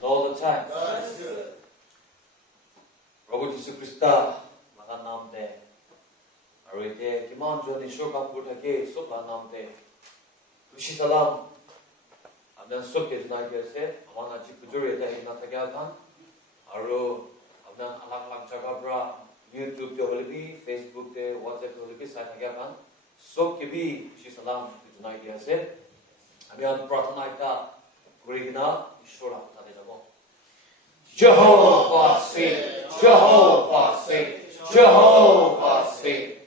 And all the time. God is good. प्रभु यीशु ख्रिस्ता मगा नाम दे और इते किमान जो निशो का पुटा के सब का नाम दे खुशी सलाम अपने सब के जना के से हमारा जी पुजरे दे ना था क्या था और अपना अलग अलग जगह पर YouTube पे होले भी Facebook पे WhatsApp पे होले भी साथ क्या था सब के भी खुशी सलाम जना के से अभी हम प्रार्थना का गुरिगना ईश्वर आपका दे जाओ Jehovah say, Jehovah say, Jehovah say.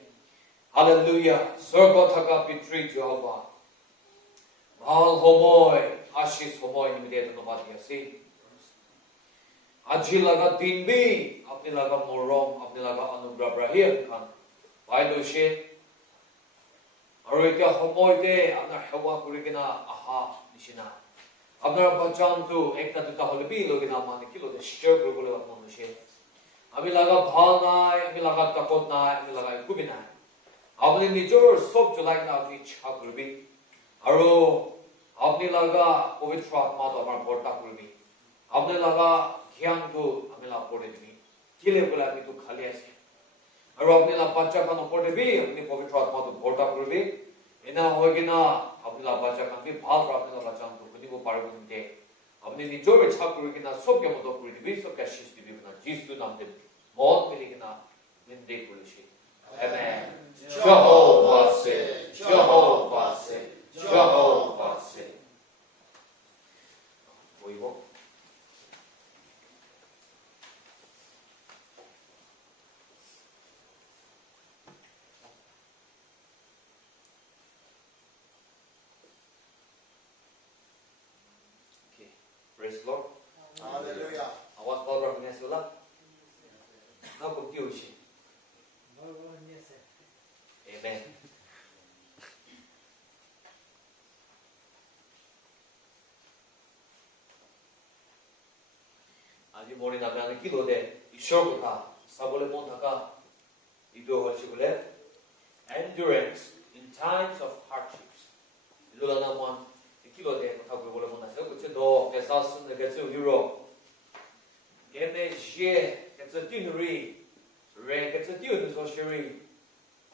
Hallelujah. Sorgotaka pitri Jehovah. Mahal homoy, ashis homoy nimide tanobadiya si. Aji laga dinbi, apni laga morom, apni laga anugrah brahir kan. Bailu she. Arika homoy de, apna hewa kurigina aha nishina. আপনারা বাঁচান্তু একটা দুটা হলে B লোকে না মানে কি লোকে share করে বলে মানুষে আমি লাগা ভাল নাই আমি লাগা তাকত নাই আমি লাগা কুবি নাই আপনি নিজের সব জলাই না আপনি ইচ্ছা করবি আর আপনি লাগা পবিত্র আত্মা তো আমার বর্তা করবি আপনি লাগা জ্ঞান তো আমি লাভ করে দিবি কিলে বলে আমি তো খালি আছি আর আপনি লাভ বাচ্চা কেন পড়বি আপনি পবিত্র আত্মা তো বর্তা করবি এনা হয়ে কিনা আপনি লাভ বাচ্চা কান ভাল আপনি লাভ বাচ্চা को पार करते अपने निजों में छाप करेंगे ना सब के मतलब पूरी भी सब क्या शिष्ट भी ना जीसु नाम दे मौत मिलेगी ना निंदे पुलिस आमेन Jehovah say Jehovah say Jehovah say कोई वो Praise the Lord. Hallelujah. आवाज बहुत बढ़िया से बोला ना बुद्धि हुई है Amen. आज मोरी ना मैं की लोटे ईश्वर को था सब बोले कौन था का इधर हो चुके ले endurance in times of hardships इधर ना मान kilo de ko thau bole mona se ko che do ke sa sun de ke chu euro ke ne je ke chu tin ri re ke chu tin so shiri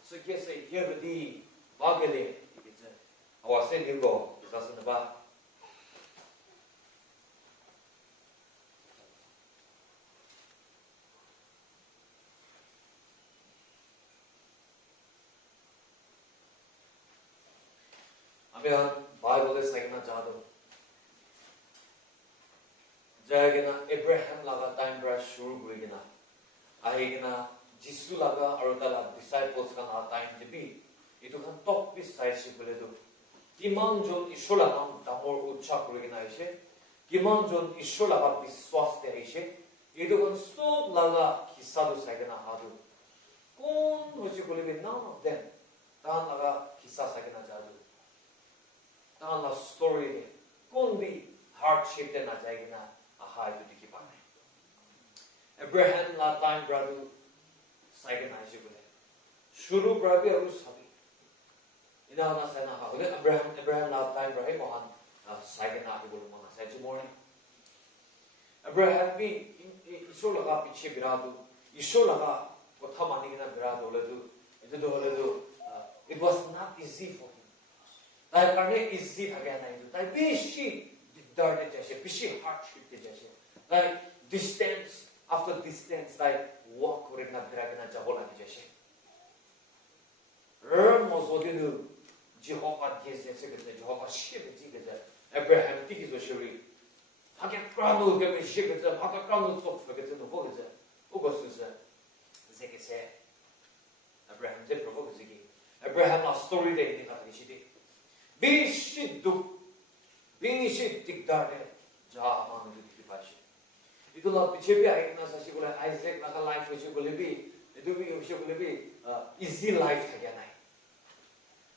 so ke se ye di ba ke le ke che awa se ni go sa sun ba amen Bible is like na jado. Jagina Abraham laga time brush shuru guigina. Ahigina Jisu laga arutala disciples kan a time tibi. Itu kan top bis sai shibule do. Kiman jon ishola nam damor utcha guigina ishe. Kiman jon ishola ga biswas te ishe. Itu kan sob laga kisadu sagina hadu. Kon hoji gulibi none of them. Tan laga kisa sagina jado. ताला story है कौन भी hardship देना जाएगी ना आहा जो दिखी पाने अब्राहम ला टाइम ब्रादर साइकिल ना जी बोले शुरू ब्रादर और सभी इन्हें ना सेना हा बोले अब्राहम ला टाइम ब्रादर मोहन साइकिल ना भी बोले मोहन सच मोर्निंग अब्राहम भी ईश्वर लगा पीछे बिरादू ईश्वर लगा वो था मानी कि ना बिरादू ले दो it was not easy for ताई करने इजी था क्या नहीं तो ताई बिशी दर्द जैसे बिशी हार्डशिप जैसे ताई डिस्टेंस आफ्टर डिस्टेंस ताई वॉक करें ना बिराग ना जाबोला जैसे मोज़ोदिनु जेहोवा जैसे कहते जेहोवा शिव जी कहते अब्राहम तिकी जो शरी हाके क्रानो के में शिव कहते हाके क्रानो तो कहते नो वो कहते वो कहते जैसे अब्राहम जे प्रभु कहते अब्राहम ना स्टोरी दे इन्हें कहते किसी Bishit dikdare ja manu di pashi. Itu la piche bhi aina na sashi bola Isaac na life hoche bole bhi edu bhi hoche bole bhi easy life tha kya nahi.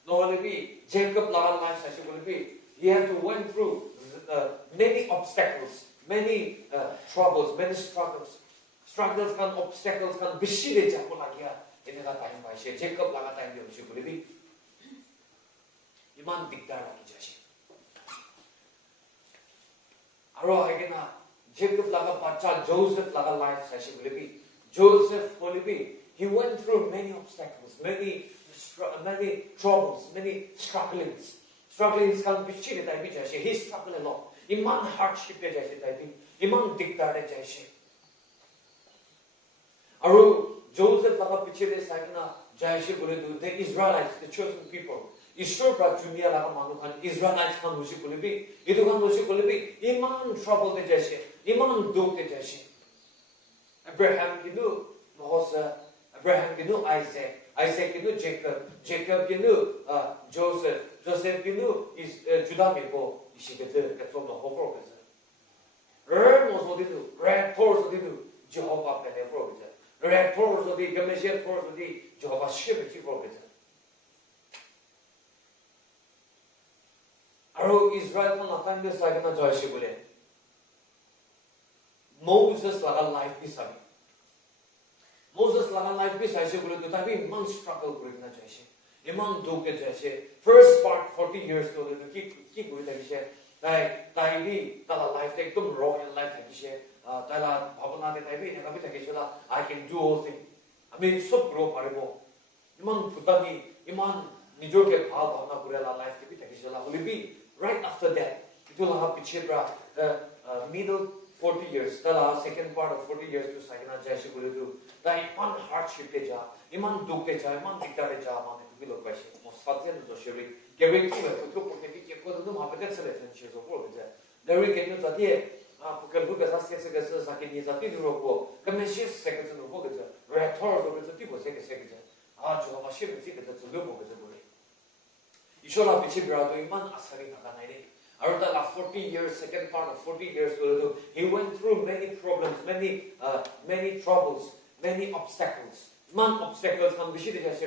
No bole bhi Jacob la life sashi bole bhi he had to went through many obstacles, many troubles, many struggles kan obstacles kan bishi de ja bola kya ene ka time paise Jacob la time de hoche bole bhi 이만 빅다라 기자시. 아로 하게나 Jacob laga bacha Joseph laga life sashi bolibi. Joseph bolibi. He went through many obstacles, many troubles, many strugglings. Strugglings can be cheated. I mean, he struggled a lot. Iman hardship de jaise taibi. Iman dikta de jaise. Aru Joseph laga piche de saikna jaise bolidu. The Israelites, the chosen people. Ishwar pra dunia laga manu khan Israelites khan hoshi bolibi. Idu khan hoshi bolibi. Iman trouble de jaise. Iman duk de jaise. Abraham ginu Moses. Abraham ginu Isaac. Isaac ginu Jacob. Jacob ginu Joseph. Joseph ginu is Judah mebo. Ishigete katsom no hofro geze. Mo ginu. Raptor ginu Jehovah pele fro geze. Raptor ginu Gameshet fro ginu Jehovah shibiti fro geze. Aro Israel ko nakan de sagana joishi bole. Moses laga life bi sabi. Moses laga life bi saise bole to tabi man struggle kurina jaise. Iman duke jaise. First part 40 years to the ki kurita jaise. Tai bi tala life take tum royal life jaise. Tala bhavana de tai bi ne kabi jaise la I can do all things. I mean sab grow parebo. Iman putani iman nijor ke bhavana kurela life ke bi jaise la will be right after that. It will have pichebra the middle 40 years. The second part of 40 years to Sagina Jashi Guru. The iman hardship deja, iman duk deja, iman dikta deja, man to be look by Mosfatian Zoshiri. Gary Kiva to look at the Kodum Habitat selection shares of work. There we can use that here. Pukabuka Saskets Sakini Zatin Roko, Commission seconds in the Vogator, Raptor of the people second. Jehovah Ship and tickets to Lumo with the Guri. You should have Pichibra to Iman Asari Hakanai. After 40 years, second part of 40 years, he went through many problems, many troubles, many obstacles. Man obstacles can be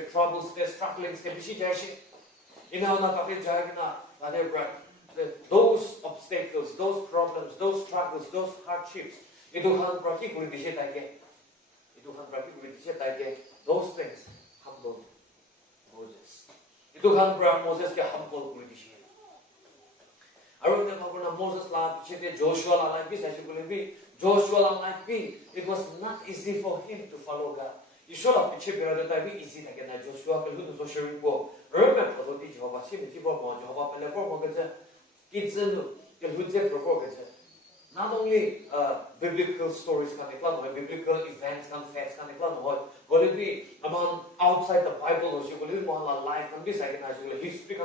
troubles, strugglings can be those obstacles, those problems, those struggles, those hardships. Those things humbled Moses. Moses humbled Moses Joshua it was not easy for him to follow God. You should have been easy again. Joshua not only biblical stories, biblical events, facts, will it be among outside the Bible, life, history,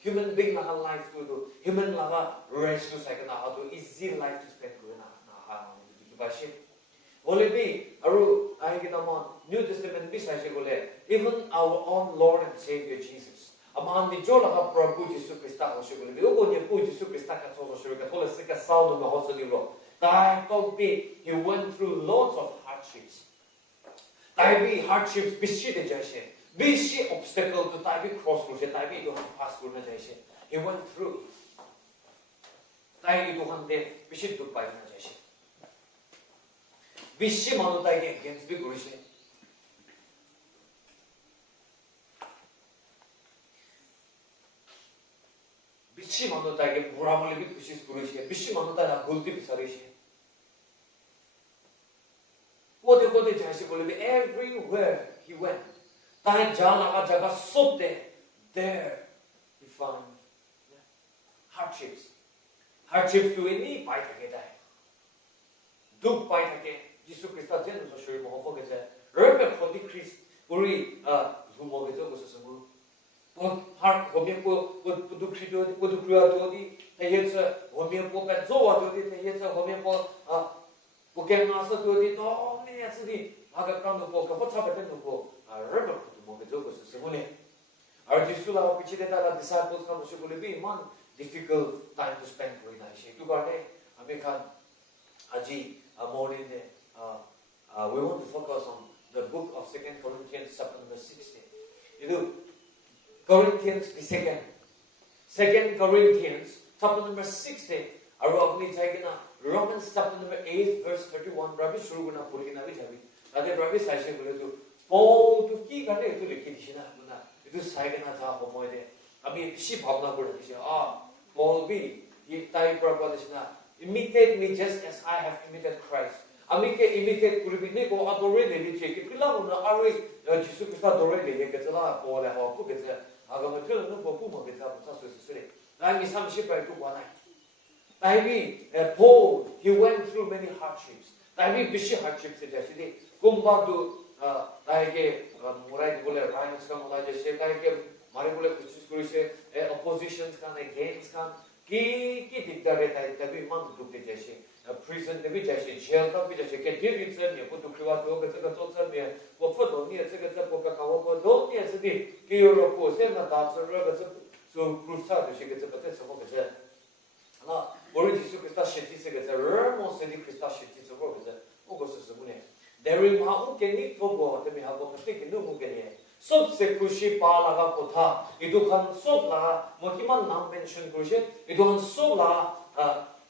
human being life to do, human race to easy life to spend. Will it be New Testament, even our own Lord and Savior Jesus. Among the Jola Prabhu Jisu Christa, he went through lots of hardships. Hardships, Bishi obstacle to Taibi cross to pass. He went through. Taibi to Hande, Bishi to Pai Najation. Bishi Manutai against Big Rishi. Bishi Manutai, Buramali Bishis Kurishi, Bishi Manutai, Gulti Sarishi. What the Jashi will be everywhere he went. There he found hardships. Hardships to any bite again. Duk bite again. Jesus Christ, Jen was sure more focus. Remember for the Christ, Uri, Zumogazo was a samu. Heart, Homiapo, would do Credo, would do Creatodi, the Yetsa, Homiapo, and Zoa, the Yetsa, Homiapo, Pokemasa to it, all the Yatsidi, Hagakan, what's happened to remember our disciples come be one difficult time to spend with American Aji morning. We want to focus on the book of 2 Corinthians chapter number 16. You do Corinthians the second. 2 Corinthians chapter number 16. Romans chapter number 8 verse 31. Rabbi Shuruguna Purina Vijavi. Rabbi Sasha will do. Paul to keep at it to the kitchen. It is Sagana Homoide. I mean, she Pabna Paul B. If type proposition, imitate me just as I have imitated Christ. Ami ke imitate kuribi ne ko adore le li che ke kila una ari Jesu Christa adore le ke tsala ko le ho ku ke tsa aga ma tlo no ko ku mo ke tsa sa su su le na mi sam shi pa ku wa na David Paul he went through many hardships. David bishi hardships je jasi kumbadu daige murai bole rhymes ka mola je she daige mare bole kuch kurise oppositions kan against kan ki dikdare tai tabi man dukte jasi prison de bi jasi jail ka bi jasi ke devi chen ne putu kriwa to ke ta to chen ne wo pho do ni ce ke ta po ka ka wo po do ni ce di ki euro ko se na da so ro ke so cruza de she ke ta te so ko ke na ori Jesu Christa sheti se ke ta mo se di Christa sheti so ko ke o ko se mune There ma u ke ni to go te me ha ko te ke no mu ke ne sob se khushi pa laga ko tha idu khan sob la mo ki man nam mention krushi idu khan sob la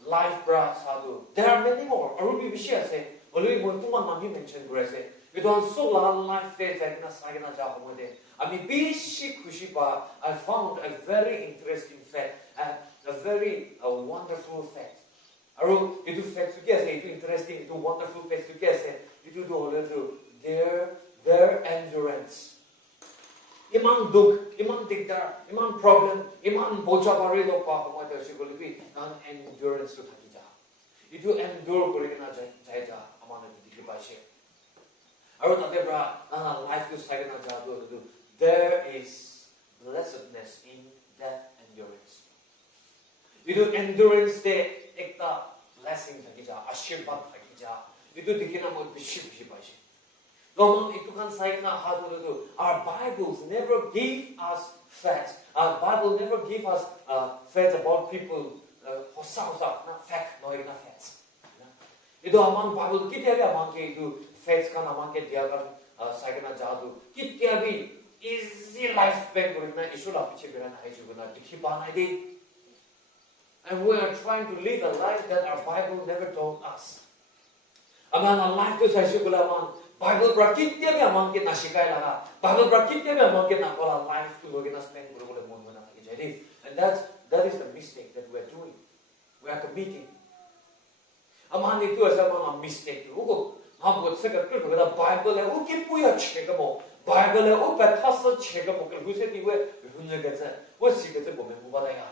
life bra sadu there are many more arubi bishya se olui mo tu man nam mention krese idu khan sob la life te jakna sagna ja ho de ami bishi khushi pa I found a very interesting fact a very wonderful fact aru idu fact to guess it interesting it wonderful fact to guess itu do their endurance iman duk iman dikdar iman problem iman bocha bari lo pa ko ta shi goli bi an endurance to thaki ja itu endure kori na jai ja amana dikhi ba she aru ta debra na life to sai na ja do there is blessedness in that endurance itu endurance de ekta blessing thaki ja ashirwad thaki ja itu dikina mo bishi ba she Lomon itu kan sai na ha do our Bibles never give us facts. Our Bible never give us facts about people hosa na fact no ina facts. Itu amang Bible kitia ga amang ke itu facts kan amang ke dia kan sai na jadu kitia bi easy life back na isu la piche bera na haiju na dikhi ba na de and we are trying to live a life that our Bible never told us. Amang a life to sai shugula man Bible prakitya me amang ke nashikai laga Bible prakitya me amang ke na kola life to logina spend guru bole mon bana ke jadi and that is the mistake that we are doing we are committing amang itu asa mang mistake tu ko ham ko se ka ko da Bible le o ke puya che ka mo Bible le o pa thas che ka mo ke hu se ti we hunne ga sa wo si ke te bo me mu ba da ya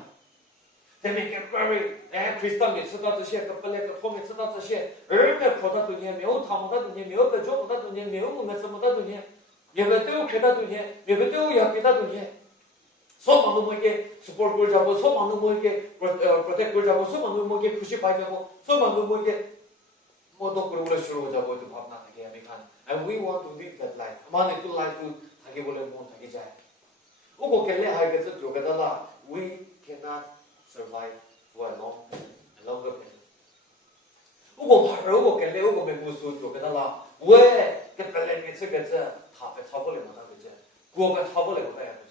they make a very Christian me so that she ka pale ka ko me so that she me khoda tu ne me o tham da tu ne me o ka jo da tu ne me o me so da tu ne ye be tu ke da tu ne ye be tu ya ke da tu ne so manu mo ke support kor jabo so manu mo ke protect kor jabo so manu mo ke khushi pai jabo so manu mo ke modo kor bole shuru ho jabo tu bhavna thake ami khan and we want to live that life amane tu life tu thake bole mon thake jaye o ko ke le ha ke so jo ka da la we cannot survive for a longer period. Ugo baro ugo kelle ugo me musu to kedala we ke pele me se ke cha tha pe tha bole ma da ke go ka tha bole ma ya ke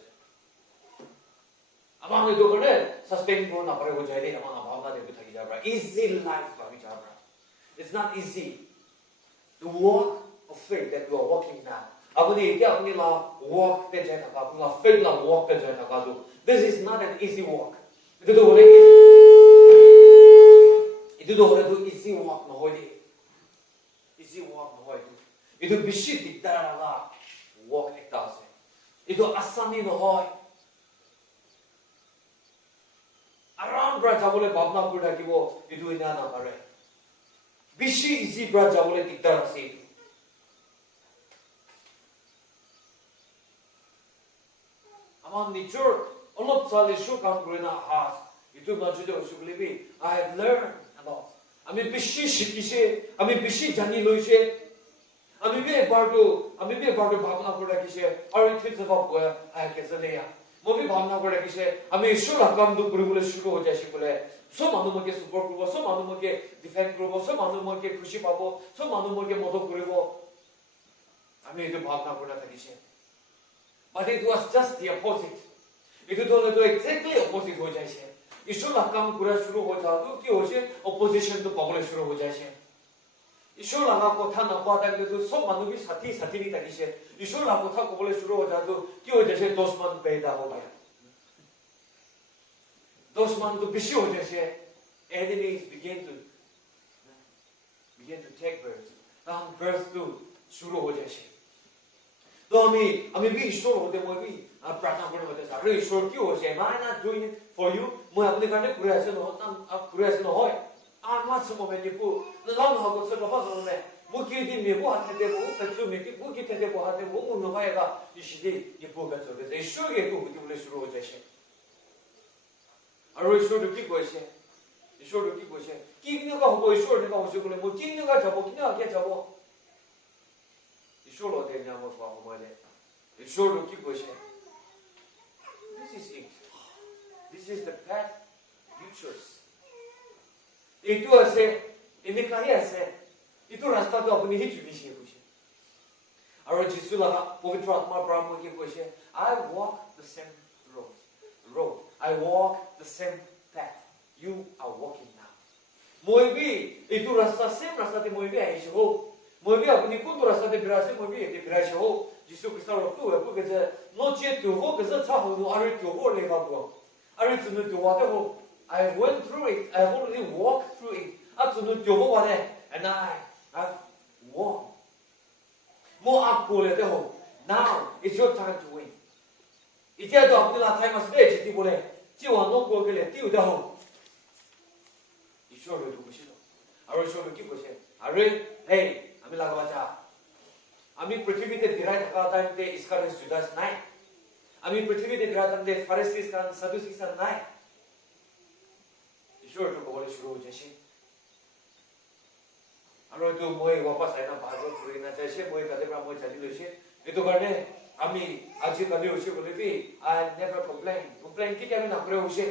amang ne do kore sustain go na pare ho jaye de amang bhavna de thaki ja bra easy life ba bi ja bra it's not easy the walk of faith that you are walking now abuni ke apni la walk te jaye ka apna faith la walk te jaye ka do this is not an easy walk itu do easy walk no hoy easy walk no hoy itu bishi dikdara la walk ekta ase itu asani no hoy aram bra jabole bhavna pura kibo itu ina na pare bishi easy bra jabole dikdara ase among nature Olop sali shukam grina has. Itu majude usuglibi. I have learned a lot. Ami bishi shikishe. Ami bishi jani loishe. Ami be bardo bhavna kora kishe. Ari thits of up where I can say. Mobi bhavna kora kishe. Ami shura kam do kuribule shuru ho jashi bole. So manu mo ke support kurbo. So manu mo ke defend kurbo. So manu mo ke khushi pabo. So manu mo ke modo kuribo. Ami itu bhavna kora kishe. But it was just the opposite. Itu तो exactly opposite हो जाए छे ईश्वर ला काम पूरा शुरू हो जाए तो की हो छे opposition तो पागल शुरू हो जाए छे ईश्वर ला कथा न पाता के तो सब मानव भी साथी नहीं तकी छे ईश्वर ला कथा को बोले शुरू हो जाए तो की हो जाए छे दुश्मन पैदा हो गया दुश्मन तो बिशी हो जाए छे enemies begin to take birth. हम birth to शुरू हो जाए तो हमें भी ईश्वर होते मैं भी प्रार्थना करने होते हैं अरे ईश्वर क्यों हो जाए मैं ना doing it for you मैं अपने करने पूरे ऐसे न हो अब पूरे ऐसे न हो आत्मा से मैं निपु लाम हागो से रहा हूँ मैं वो की दिन में वो हाथ दे वो तत्व में वो की तत्व वो हाथ दे वो उन लोगों का इसीलिए ये पूरा कर सकते हैं ईश्वर के को बुद्धि बोले शुरू हो जाए और ईश्वर की कोई से ईश्वर की कोई से किन्हीं का हो ईश्वर ने का हो बोले वो किन्हीं का जाबो किन्हीं का क्या जाबो ईश्वर होते हैं नाम उसका हमारे ईश्वर की कोई से this is it this is the path you choose itu ऐसे इन्हें कहीं ऐसे itu रास्ता तो अपनी ही चुनी है कुछ और जिसु लगा पवित्र आत्मा ब्रह्म की कोई है I walk the same road I walk the same path you are walking now moi भी itu रास्ता same रास्ता ते moi भी आई हो moi भी अपनी कौन तो रास्ता ते बिरासे moi भी ते बिरासे हो जिसु क्रिस्ता रोकू है कुछ नो चे तो वो कुछ अच्छा हो तो अरे तो वो लेगा वो अरे तुम तो वाते हो I went through it I already walked through it अब तुम तो वो वाले and I've won more up बोले तो हो now it's your time to win इतना तो अपने लाइफ में से जीती बोले जीवन नो को के लिए तीउ तो हो ईश्वर को कुछ लो और ईश्वर की कुछ है अरे हे हमें लगा बचा हमें पृथ्वी ते दिराय थका टाइम ते इसका रस जुदास नहीं हमें पृथ्वी ते दिराय टाइम ते फरिसीस का सदुसीस का नहीं ईश्वर को बोले शुरू हो जैसे और तो मोए वापस आना भागो पूरी ना जैसे मोए कदे पर मोए चली लोशे ये तो करने हमें आज ही कभी उसे बोले भी I never complain की क्या मैं ना करे उसे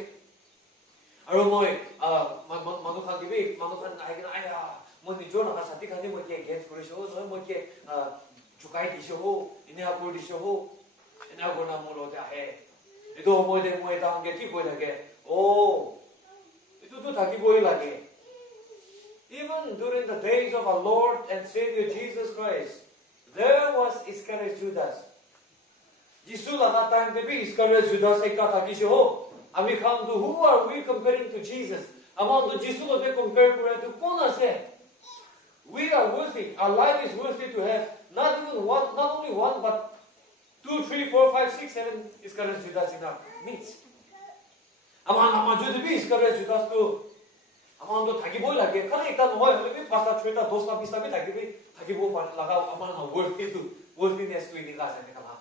और मोए मानो खान की भी मानो खान आएगा आया मोए जो ना साथी खाने मोए के गेम्स करे शो तो मोए के चुकाई दिशो हो इन्हें आपको दिशो हो इन्हें आपको ना मोल होता है ये तो मोए दे मोए ताऊं के ठीक बोल लगे ओ ये तो ताकि बोल लगे even during the days of our Lord and Savior Jesus Christ there was Iscariot Judas जिसु लगा टाइम पे भी Iscariot Judas एक का ताकि शो हमें खान तो who are we comparing to Jesus हम तो जिसु लोग compare करें तो कौन ऐसे we are worthy our life is worthy to have not only one but 2 3 4 5 6 7 Iscariot Judas in our midst हम जो भी Iscariot Judas तो हम तो थाकी बोल लगे खाली एक तो होए भी पास्ता छोटा दोस्ता बिस्ता भी थाकी बोल लगा अमान ना worthiness तो इनका से निकला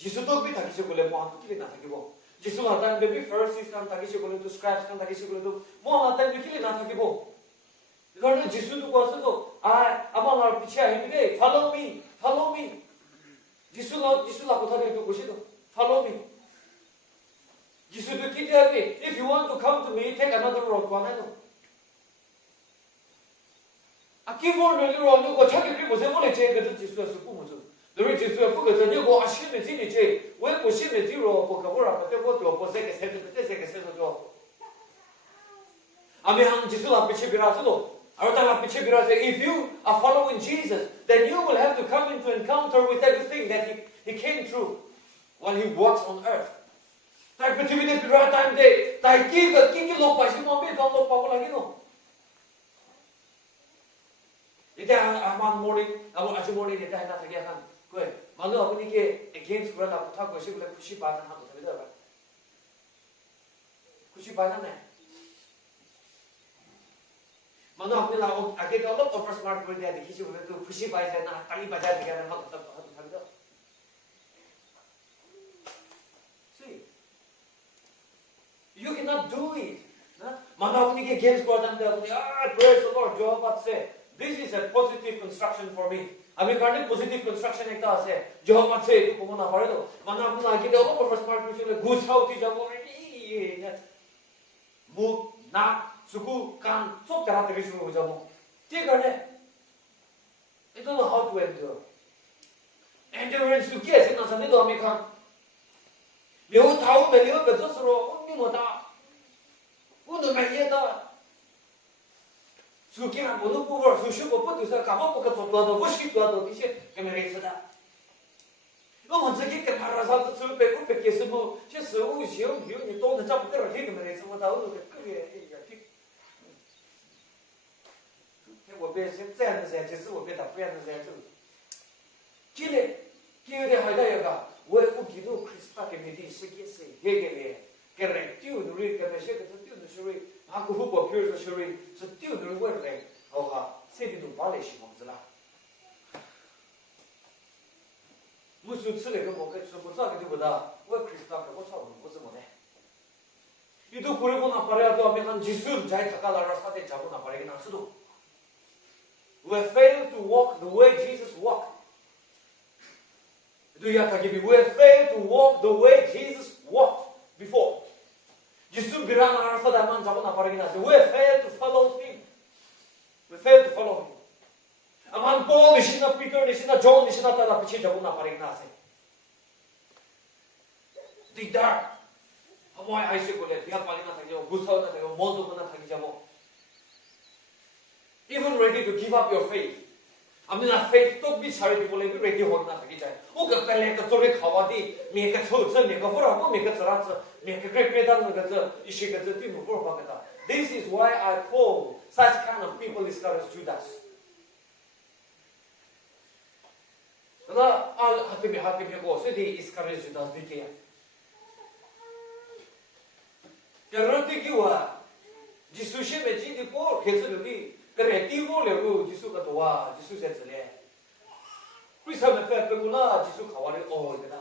जिसु तो भी थाकी से बोले मोहन तो किले ना थाकी बोल जिसु आता है बेबी फर्स्ट इस काम थाकी से बोले तो स्क्रैच काम थाकी से बोले तो मोहन आता है किले ना थाकी बोल इधर जिसु तो कौन सा तो अमान और पीछे है भी follow me जिसु ला को था तो कुछ तो follow me जिसु तो किते है if you want to come to me take another road कौन है तो 아키볼 멜로로 거 자기 그리고 세번에 제가 지수에서 꾸무죠. 너희 지수에 꾸겨서 내고 아시면 지니지 왜 보시면 뒤로 뭐 그거라 그때 것도 보세게 세게 세서 아멘 한 지수 앞에 비라서도 아르타 앞에 비라서 if you are following Jesus then you will have to come into encounter with everything that he came through while he walks on earth. 딱 पृथ्वी पे बिरा time दे ताकि की लोग पास में भी तो लोग पागल लगे नो इधर आमान morning अब आज morning इधर है ना था क्या खान कोई मालूम अपनी के against कुरान आप था कोई बोले खुशी बात ना तो समझ रहा खुशी बात ना मालूम अपने लाओ आगे तो लोग ऑफर स्मार्ट बोल दिया देखिए बोले तो खुशी बात है ना ताली बजा दिया ना हम तब समझ see you cannot do it ना मालूम अपनी के against कुरान दे अपनी praise the Lord जो बात से this is a positive construction for me अभी करने positive construction एक तरह से जो हम अच्छे को बोलना पड़े तो माना अपना आगे तो वो first part में चले घुस आउटी जब वो ये मुख नाक सुकु कान सब तरह तरीके से हो जाओ ठीक है it don't know how to endure endurance तो क्या है ना समझे तो हमें खान लेवो थाऊ में लेवो बच्चों सरो उन्हीं मोटा उन्होंने मैं ये था सुकिया बोलो पुवर सुशु को पुत उसे काबो को तो तो वशी तो तो इसे कैमरे से दा वो मुझे के कैमरा सा तो सुबह पे को पे कैसे वो ये सब वो शिव भी नहीं तो ना जब कर रही कैमरे से वो दाऊ तो कर ये ठीक 别是这样的噻，就是我别打不样的噻，就。今天，今天还在一个，我不记得Krista给你的世界是那个嘞，给人丢的嘞，给那些个是丢的是嘞，啊，个不过譬如说是嘞，是丢的味嘞，好吧，谁的都把来喜欢子啦。我说吃那个我跟吃不着的不的，我Krista给我操我怎么的？이도 그러고 나빠라도 하면 지수 잘 다가라라 사대 잡고 나빠라게 나서도 we fail to walk the way Jesus walked. Do you have to give me? We fail to walk the way Jesus walked before. 지수 비라나 사대만 잡고 나빠라게 나서 we fail to follow him. We fail to follow him. 아만 Paul 니시나 Peter 니시나 John 니시나 따라 빛이 잡고 나빠라게 나서. 디다 हमारे ऐसे बोले दिया पाली ना थकी जाओ गुस्सा ना थकी जाओ मौत को ना थकी जाओ even ready to give up your faith हमने ना faith तो भी सारे भी बोले भी ready हो ना थकी जाए वो कर पहले का चोरे खावा दी मैं का छोड़ चल मैं का फुरा को मैं का चरा चल मैं का ग्रेट ग्रेट दान का चल इसी का चल तीन मुकुर पाके था this is why I call such kind of people discouraged Judas ना आल हाथे में को से दी discouraged Judas दिखे 그런데 기와 지수시 매지 되고 계속이 그래 띄고려고 지수가 도와 지수 세트래 그래서 빼빼구나 지수 가와리 어이다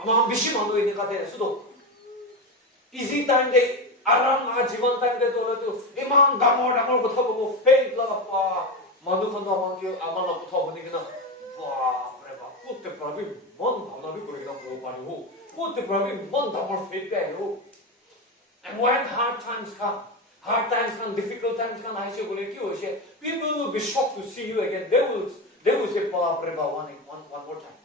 아마 미시만 도 있는 같아 수도 이지 타임데 아랑아 지원 타임데도 이만 담을 붙어보고 페이블라가 빠 만두컨도 아마나 붙어보니까 와 그래 봐 그때 바람이 뭔 바람이 그러기나 보고 말이고 Put the problem one more feedback. And when hard times come, difficult times come, I say, people will be shocked to see you again. They will say, one more time.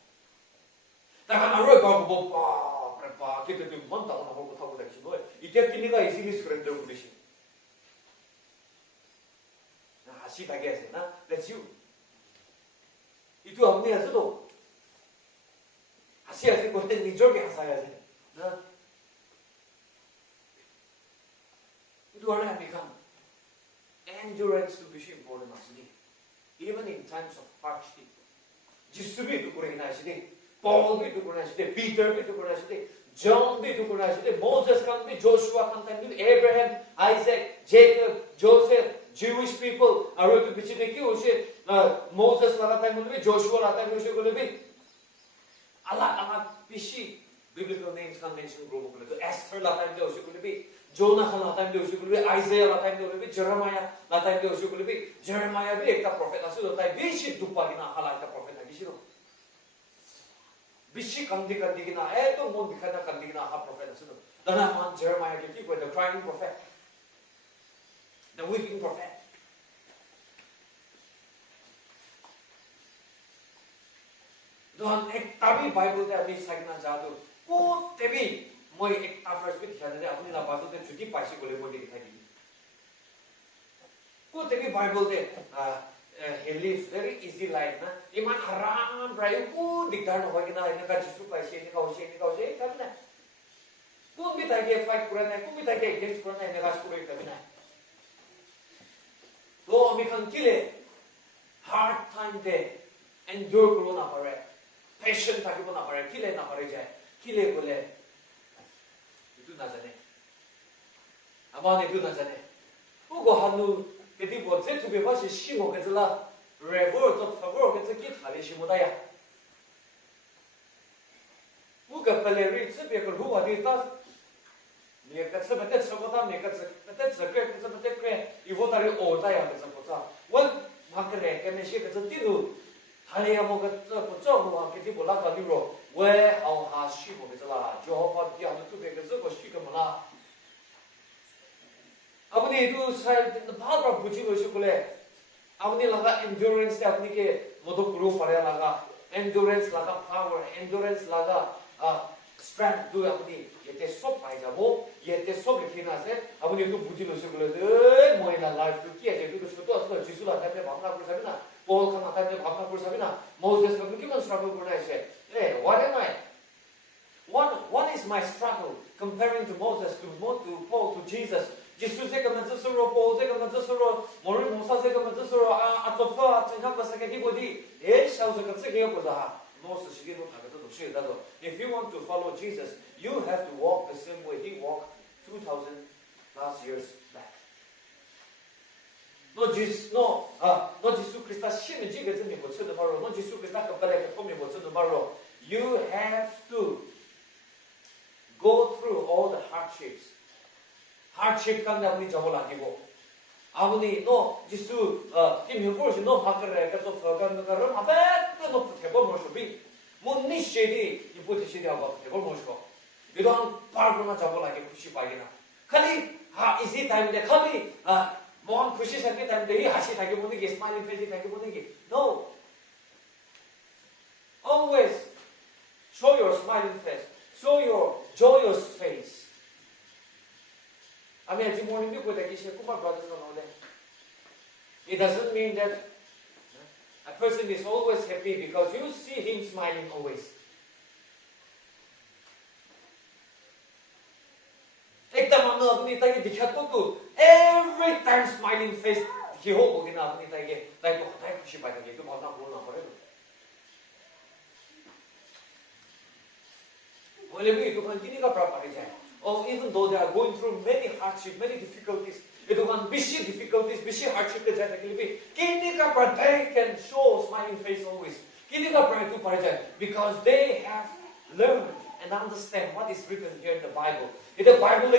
That's why I get to one down the whole time. You get to easily surrender to this. I see, I guess, that's you. Itu हमने ऐसे तो 아시아지 그때 니저게 하사야지. 나 이도 알아야 become endurance to be important actually. Even in times of hardship. 지수비도 그러긴 하시되, Paul도 그러긴 하시되, Peter도 그러긴 하시되, John도 그러긴 하시되, Moses 칸비, Joshua 칸비, Abraham, Isaac, Jacob, Joseph, Jewish people. 아로도 비치네 키 오시 Moses 라타이 문비, Joshua 라타이 오시 그러비. अलग-अलग पिशी biblical names का mention group को लेते Esther लाता है उसे को लेते Jonah लाता है उसे को लेते Isaiah लाता है उसे Jeremiah लाता है उसे को लेते Jeremiah भी एक prophet असुर होता है बिशी दुप्पा की ना हला एक prophet है बिशी रो बिशी कंदी की ना है तो मुन दिखाना कंदी की ना हा prophet असुर दाना मान Jeremiah के की the crying prophet the weeping prophet दोन एक तभी बाइबल ते अभी साइना जादू को तभी मैं एक ताफर्स भी दिखा दे अपनी ना बातों ते छुट्टी पासी बोले बोली दिखाई दी को तभी बाइबल ते he lives very easy life ना इमान आराम प्राय को दिखाना होगा कि ना इनका जिसु पासी इनका उसे कभी ना को भी ताकि फाइट करना है को भी ताकि अगेंस्ट करना है इनका स्कूल कभी ना तो अमेरिकन किले hard time ते endure करो ना पड़े Passion ताकि वो ना पड़े किले ना पड़े जाए किले बोले itu ना जाने अमान itu ना जाने वो को हम लोग यदि वो से तो बेबाशी शिमो के चला revolt तो favor के चला थाली शिमो दाया वो का पहले रीच से बेकर हुआ दिखता ये का सब बते सब बता मैं का बते सब बते के ये वो तारी ओ दाया के सब बता वो माकरे के में शे के तीनू हाले हम लोग तो हुआ कि ती बोला का लिरो वे हाउ हा शी वो बेचला जो हो दिया हम तो बेकर सब शी के मना अपने तो शायद बहुत बड़ा बुझी हो शुक्ले अपने लगा endurance से अपने के मोदो प्रूव पड़े लगा endurance लगा power endurance लगा strength तो अपने ये ते सब पाई जाबो ये ते सब लिखना से अपने तो बुझी हो शुक्ले दे मोइना लाइफ तो किया जे तो तो असलो जिसु ला टाइम में भावना कर सकना Paul kan akan dia भावना कर सकना Moses kan gimana struggle करना है से what am I what is my struggle comparing to Moses to Paul to Jesus Jesus से कम जैसे रो Paul से कम जैसे रो for to help us like anybody. If you want to follow Jesus, you have to walk the same way he walked 2,000 last years back. No Jesus Christ 신은 지가 전에 못 쓰는 바로 no Jesus Christ 그 발에 pom이 못 쓰는 바로 you have to go through all the hardships. hardship kan apni jabo lagibo. 아버니 너 지수 팀이 보시 너 하크래 그래서 서간 거를 하베 너 붙여버 모셔비 뭐 니셰디 이보트 시디하고 붙여버 모셔 이런 파르나 잡고 라게 खुशी पाइना खाली हाँ इसी time में खाली मोहन खुशी सकते time में ही हंसी ताकि बोलेंगे स्माइलिंग फेस ताकि बोलेंगे no always show your smiling face show your joyous face I mean, as you morning you put a brothers on there. It doesn't mean that a person is always happy because you see him smiling always. Every time smiling face, he hope again apni taige like खुशी पाएंगे तो बहुत ना बोलना पड़ेगा. बोले भी तो कंटिन्यू का प्राप्त कर जाए. Or even though they are going through many hardships, many difficulties, they hardship they can show smiling face always. Because they have learned and understand what is written here in the Bible. In the Bible,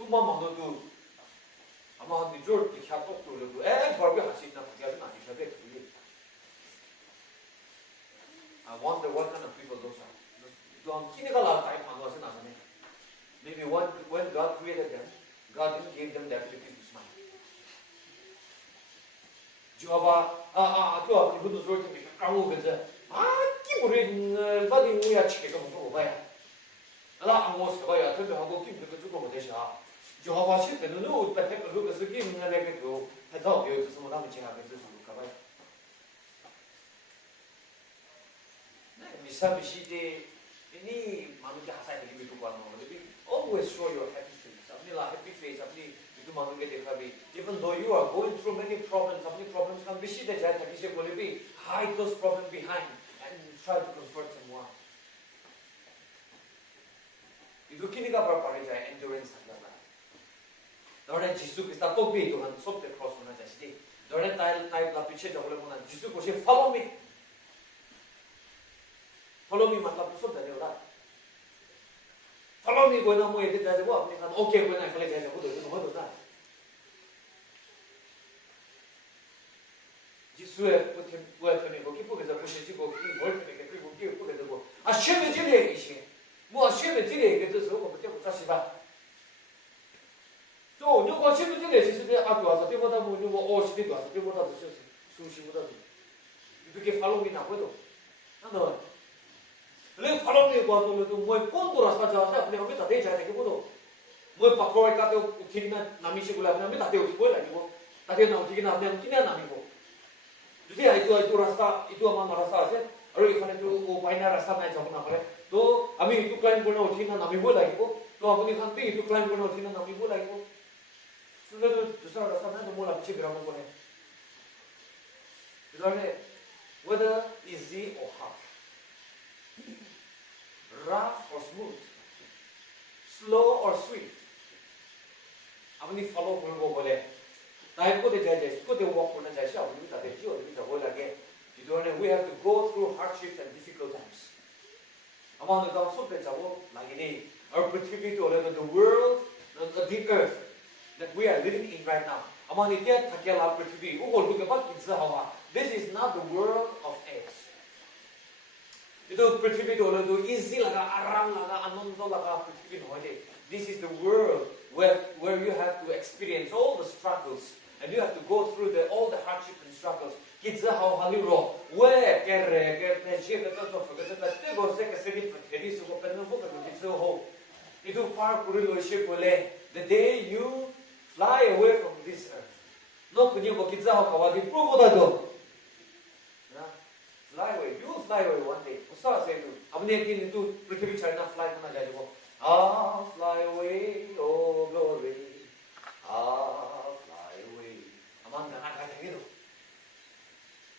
kumamang도 아마 니저 캬톡도르도 버비 하시나 그게 아니셔도 I wonder what kind of people those are. Don't kine가 lot of time mango서 나서네. Maybe when God created them, God didn't give them the ability to smile. Jehovah 또 그분도 저렇게 까고 그저 기분이 받이 뭐야 치게 뭐 봐야. 나 아무것도 봐야 근데 하고 김도 주고 못 되셔. Jehovah shit and no but take a look as a game and let it go. I thought you to someone else have this look away. Misabishite any Manuka side of you to one always show your happy face. Happy face, even though you are going through many problems can be hide those problems behind and try to comfort someone. If you can't endurance 너네 지수 그리스도 똑비 동안 속대 크로스 나 자시디 너네 타입 나 피체 저걸로나 지수 고시 follow me मतलब सब जाने वाला follow me कोई ना मुझे इधर जाने वो अपने साथ okay कोई ना इधर जाने वो तो बहुत होता है जिसु है वो अपने को कि पूरे जब कुछ को कि वर्ड में के को कि पूरे जब वो अच्छे में चले इसे वो अच्छे में चले के तो सब को बच्चे को सासी बा 또 누가 친구들이 있을 때 앞에 와서 때보다 뭐 누가 오시기도 와서 때보다 더 수시보다 이렇게 팔로미 나고도 나는 그 팔로미 과도도 뭐 꼰도라서 자서 그냥 왜 다돼 자게 보도 뭐 바코에 가도 기나 남이시고라 그냥 다 되고 보여 가지고 다돼 나오 기나 그냥 기나 남이고 이제 itu rasa itu amang rasa আছে আৰু ইফালে তো ও বাইনা রাস্তা নাই যাব না পারে তো আমি itu ক্লাইম করনা উঠিনা নামিব লাগিব তো আপুনি খান্তি itu ক্লাইম করনা উঠিনা নামিব লাগিব 그래도 주사가 사면도 몰라 집이라고 보내. 그다음에 whether easy or hard, rough or smooth, slow or sweet. 아버님 follow 그러고 보래. 나의 côté 자제, côté walk 보는 자시 아버님 다 되죠. 우리 다 보라게. 이도안에 we have to go through hardships and difficult times. 아마도 다 속에 잡고 나기니 our pृथ्वी도 올해도 the world, the earth. That we are living in right now. This is not the world of eggs. This is the world where you have to experience all the struggles and you have to go through all the hardship and struggles. The day you fly away from this earth. no kuni bo kiza ha kawadi pro boda do na fly away you fly away one day usa se tu apne kin tu prithvi chadna fly kona jaye bo fly away oh glory fly away aman gana ga jaye do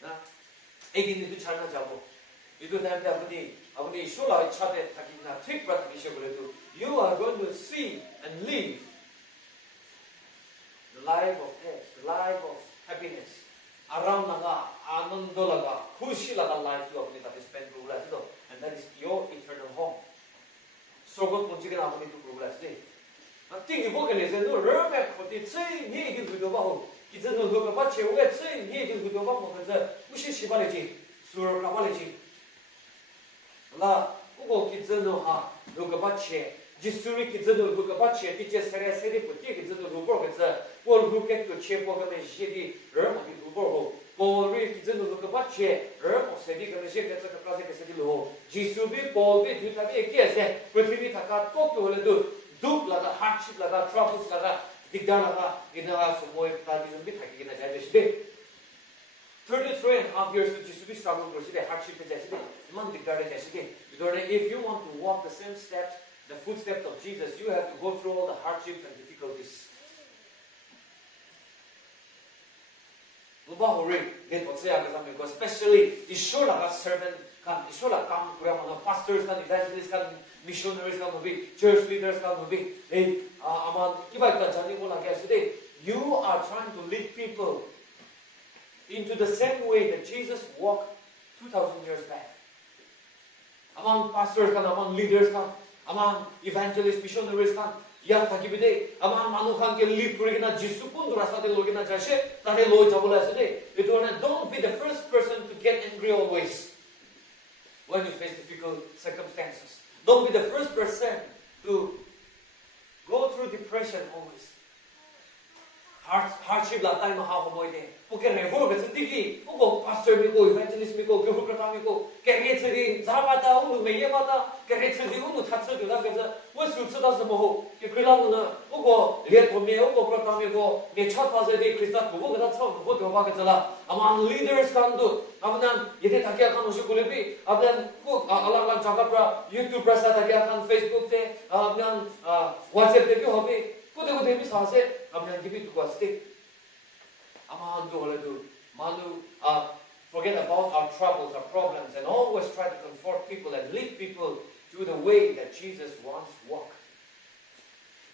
na egin tu chadna jabo idu time ta apni shola chade takina thik prat mishe bole tu you are going to see and live the life of peace, the life of happiness. Aram laga, anando laga, khushi laga life you apne tate spend progress do, and that is your eternal home. So God punchi ke apne tu progress de. Nothing you book le zendo rame khoti tsai ni gi du ba ho. Ki zendo do ba che we tsai ni gi du ba mo ka za, ushi shi ba le ji, sur ka ba le ji. La ugo ki zendo ha do ba che Jisuri ki zendo lu ka ba che ti che sere sere pu ti ki zendo lu bo ka za pol lu ke to che po ka me je di re mo ki lu bo ho pol ri ki zendo lu ka ba che re mo se di ka me je ka ka se ke se di lu ho jisu bi pol bi du ta bi ke se prithvi ta ka to to le du duk la ga hardship la ga troubles la ga digda la ga ina so mo ta di bi ta ki na ja je de 33.5 years to jisu bi struggle ko se de hardship ke ja se de man digda ja se de if you want to walk the same steps the footsteps of Jesus, you have to go through all the hardships and difficulties. Especially, Ishola servant, Ishola come, pastors, evangelists, missionaries, church leaders, you are trying to lead people into the same way that Jesus walked 2,000 years back. Among pastors, among leaders, among evangelists, missionaries, ya takibide, among manukan ke lead kurigina jisupun durasa de logina jashe, tare lo jabula sede. Don't be the first person to get angry always when you face difficult circumstances. Don't be the first person to go through depression always. Hardship la time ha homoy de. Oke revo ke sendiri, ugo pastor mi ko evangelist mi ko guru kata mi ko kere tsedi zabata unu meye mata kere tsedi unu tatsu la ke za wo su tsada什么 ho ke kila unu ugo le to me ugo kata mi ko ke chata ze de krista ko ga tsam ko de ba ke zala among leaders kan do amnan yete takia kan usu kulebi amnan ko alang alang jaga pra youtube pra sa takia kan facebook te amnan whatsapp te ko hobe ko de ko de mi sa se amnan gibi to kwaste forget about our troubles, our problems, and always try to comfort people and lead people to the way that Jesus once walked.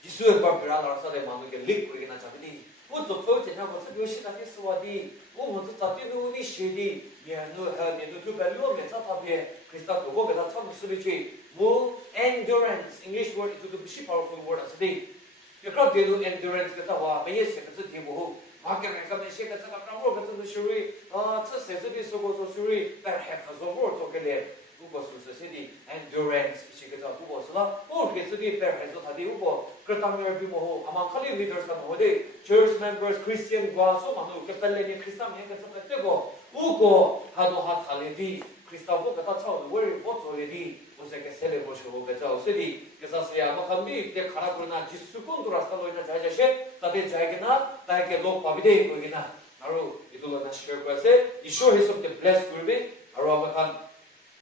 Jesus barbara la sa de manu ke lead kurigina chabidi. Wo to to te na wo se yoshi ta ke swadi. Wo mo to ta te no ni shedi. Ya no ha ne no to ba lo me ta ta be. Krista to wo be ta cham su bi chi. Wo endurance, English word it to be powerful word as de. You crowd de endurance ke ta wa be yes ke ta de wo. Agar mereka mesti kata kamu kata suri, sesuatu sogo suri, perhatian sogo sogo le, ubah susah di endurance, isi kata ubah sula, kita di perhatian tadi ubah, kerana mereka mau, amang kali leaders kan mau deh, church members, Christian gua so manu, kepala ni Kristen yang kata kata go, ubah hadu hat kali di, Kristen go kata cakap, where what so di, usia kesel bos go kata usia di, kata saya makan di, dia khara guna jisu pun tu rasa lo ina jaya jaya, tadi jaya kena, tadi ke lo pabide go kena, aru itu lo na share kuasa, Isho hisap te bless kurbe, aru amakan